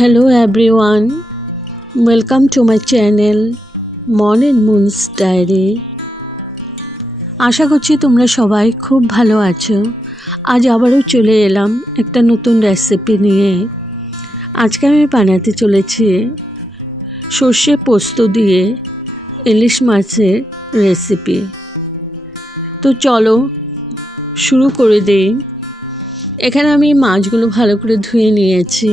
Hello everyone, welcome to my channel Mon and Moon's Diary। আশা করছি তোমরা সবাই খুব ভালো আছো। আজ আবারও চলে এলাম একটা নতুন রেসিপি নিয়ে। আজকে আমি বানাতে চলেছি সর্ষে পোস্ত দিয়ে ইলিশ মাছের রেসিপি। তো চলো শুরু করে দেই। এখানে আমি মাছগুলো ভালো করে ধুয়ে নিয়েছি।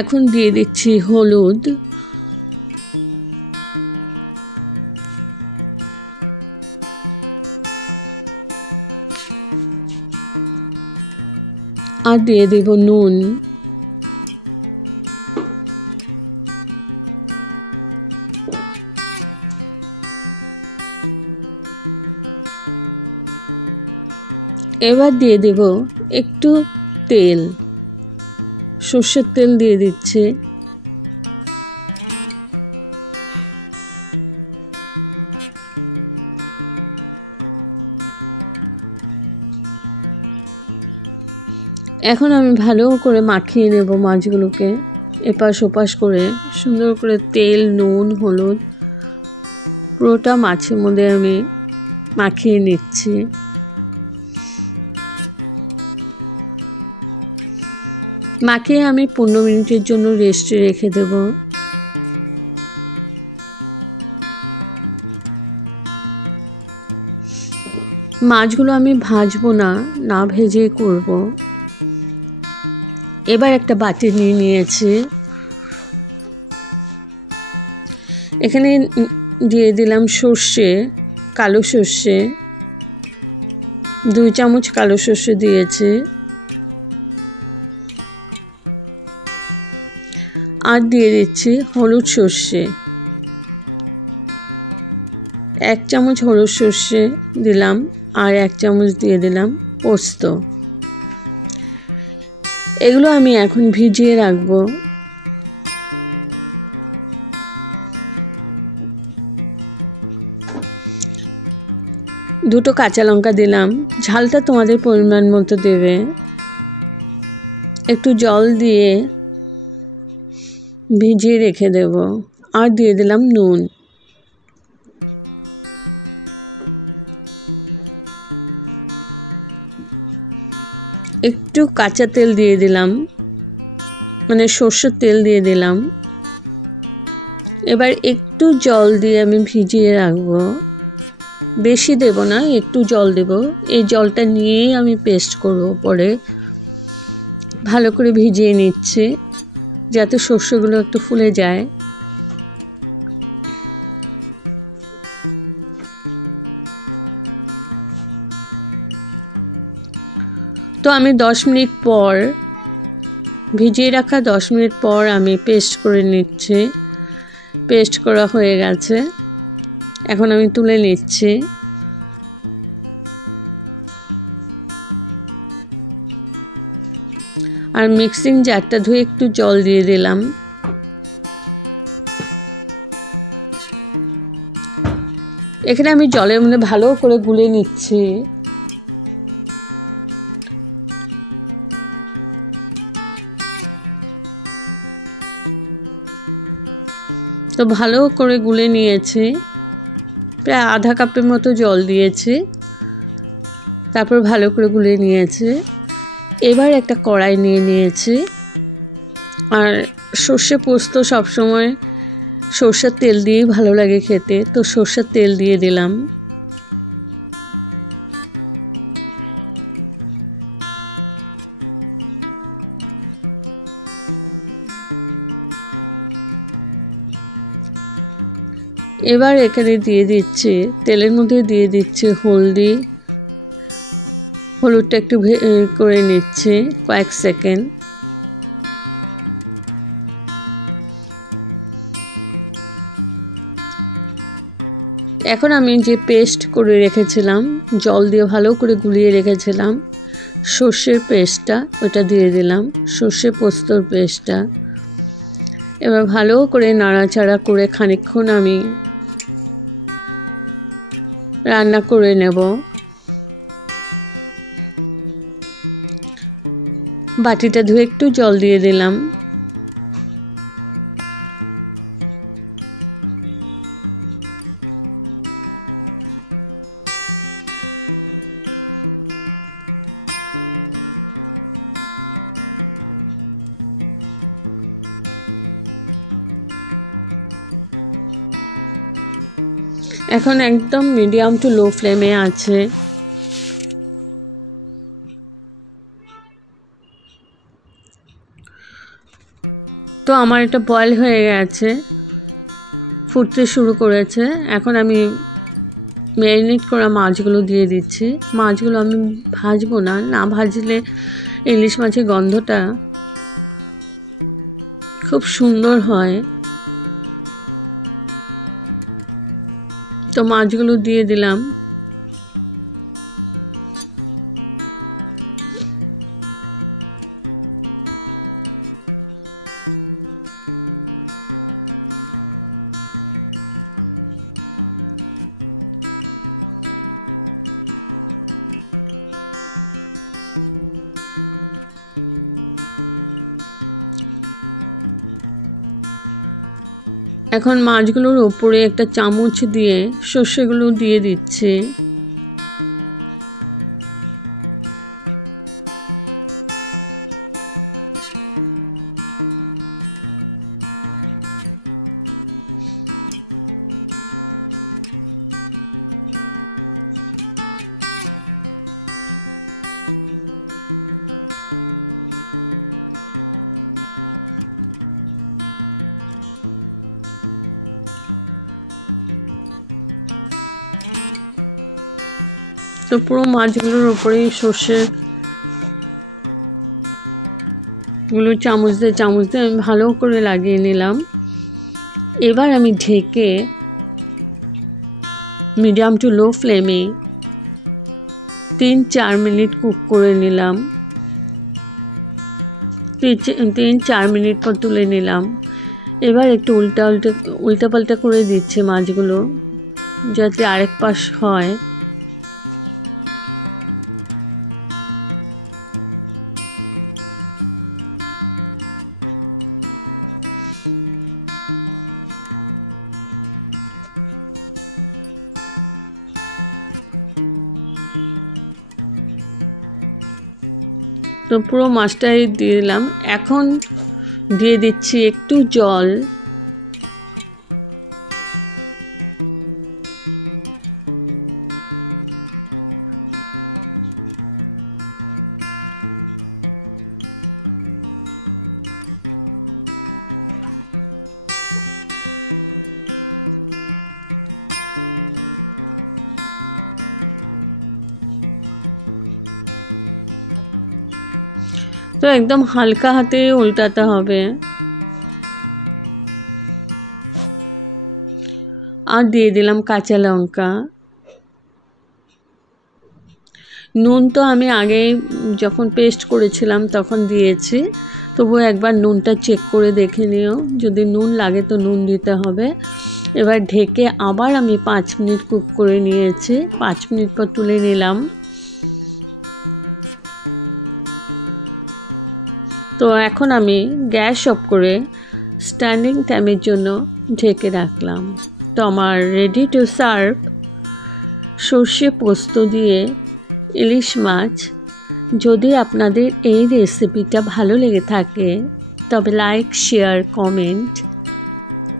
এখন দিয়ে দিচ্ছি হলুদ, আর দিয়ে দেব নুন, এবার দিয়ে দেব একটু তেল, সর্ষের তেল দিয়ে দিচ্ছি। এখন আমি ভালো করে মাখিয়ে নেব মাছগুলোকে, এপাশ ওপাশ করে সুন্দর করে তেল, নুন, হলুদ পুরোটা মাছের মধ্যে আমি মাখিয়ে নিচ্ছি। মাখিয়ে আমি 15 মিনিটের জন্য রেস্টে রেখে দেব। মাছগুলো আমি ভাজবো না, না ভেজে করব। এবার একটা বাটি নিয়ে নিয়েছি। এখানে দিয়ে দিলাম সর্ষে, কালো সর্ষে 2 চামচ কালো সর্ষে দিয়েছি। আর দিয়ে দিচ্ছি হলুদ সর্ষে, 1 চামচ হলুদ সর্ষে দিলাম, আর 1 চামচ দিয়ে দিলাম পোস্ত। এগুলো আমি এখন ভিজিয়ে রাখবো। দুটো কাঁচা লঙ্কা দিলাম, ঝালটা তোমাদের পরিমাণ মতো দেবে। একটু জল দিয়ে ভিজিয়ে রেখে দেব। আর দিয়ে দিলাম নুন। একটু কাঁচা তেল দিয়ে দিলাম, মানে সর্ষের তেল দিয়ে দিলাম। এবার একটু জল দিয়ে আমি ভিজিয়ে রাখবো। বেশি দেব না, একটু জল দেব। এই জলটা নিয়েই আমি পেস্ট করব। পরে ভালো করে ভিজিয়ে নিচ্ছি যাতে সর্ষেগুলো একটু ফুলে যায়। তো আমি 10 মিনিট পর, ভিজিয়ে রাখা 10 মিনিট পর আমি পেস্ট করে নিচ্ছি। পেস্ট করা হয়ে গেছে, এখন আমি তুলে নিচ্ছি। আর মিক্সিং জারটা ধুয়ে একটু জল দিয়ে দিলাম। এখানে আমি জলের মধ্যে ভালো করে গুলে নিচ্ছি। তো ভালো করে গুলে নিয়েছি, প্রায় আধা কাপের মতো জল দিয়েছি, তারপর ভালো করে গুলে নিয়েছি। এবার একটা কড়াই নিয়ে নিয়েছি। আর সর্ষে পোস্ত সবসময় সর্ষের তেল দিয়েই ভালো লাগে খেতে, তো সর্ষের তেল দিয়ে দিলাম। এবার এখানে দিয়ে দিচ্ছি, তেলের মধ্যে দিয়ে দিচ্ছি হলদি। হলুদটা একটু করে নিচ্ছি কয়েক সেকেন্ড। এখন আমি যে পেস্ট করে রেখেছিলাম, জল দিয়ে ভালো করে গুলিয়ে রেখেছিলাম সর্ষের পেস্টটা, ওটা দিয়ে দিলাম, সর্ষে পোস্তর পেস্টটা। এবার ভালো করে নাড়াচাড়া করে খানিকক্ষণ আমি রান্না করে নেব। বাটিটা ধুয়ে একটু জল দিয়ে দিলাম। এখন একদম মিডিয়াম টু লো ফ্লেমে আছে। তো আমার এটা বয়েল হয়ে গেছে, ফুটতে শুরু করেছে। এখন আমি ম্যারিনেট করা মাছগুলো দিয়ে দিচ্ছি। মাছগুলো আমি ভাজবো না, না ভাজলে ইলিশ মাছের গন্ধটা খুব সুন্দর হয়। তো মাছগুলো দিয়ে দিলাম। এখন মাছগুলোর উপরে একটা চামচ দিয়ে সর্ষেগুলো দিয়ে দিচ্ছি। তো পুরো মাছগুলোর উপরে সর্ষে গুলো চামচ দিয়ে আমি ভালো করে লাগিয়ে নিলাম। এবার আমি ঢেকে মিডিয়াম টু লো ফ্লেমে 3-4 মিনিট কুক করে নিলাম। 3-4 মিনিট পর তুলে নিলাম। এবার একটু উল্টা পাল্টা করে দিচ্ছি মাছগুলো, যাতে আরেক পাশ হয়। তো পুরো মাছটাই দিয়ে দিলাম। এখন দিয়ে দিচ্ছি একটু জল। তো একদম হালকা হাতে উল্টাতে হবে। আর দিয়ে দিলাম কাঁচা লঙ্কা। নুন তো আমি আগে যখন পেস্ট করেছিলাম তখন দিয়েছি, তবুও একবার নুনটা চেক করে দেখে নিও, যদি নুন লাগে তো নুন দিতে হবে। এবার ঢেকে আবার আমি 5 মিনিট কুক করে নিয়েছি। 5 মিনিট পর তুলে নিলাম। তো এখন আমি গ্যাস অফ করে স্ট্যান্ডিং টাইমের জন্য ঢেকে রাখলাম। তো আমার রেডি টু সার্ভ সর্ষে পোস্ত দিয়ে ইলিশ মাছ। যদি আপনাদের এই রেসিপিটা ভালো লেগে থাকে তবে like, share, comment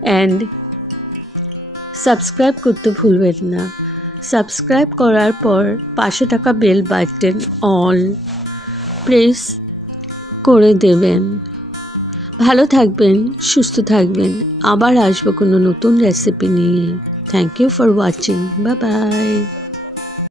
and subscribe করতে ভুলবেন না। সাবস্ক্রাইব করার পর পাশে থাকা বেল বাটন অল প্রেস করে দেবেন। ভালো থাকবেন, সুস্থ থাকবেন। আবার আসবো কোনো নতুন রেসিপি নিয়ে। Thank you for watching. Bye by.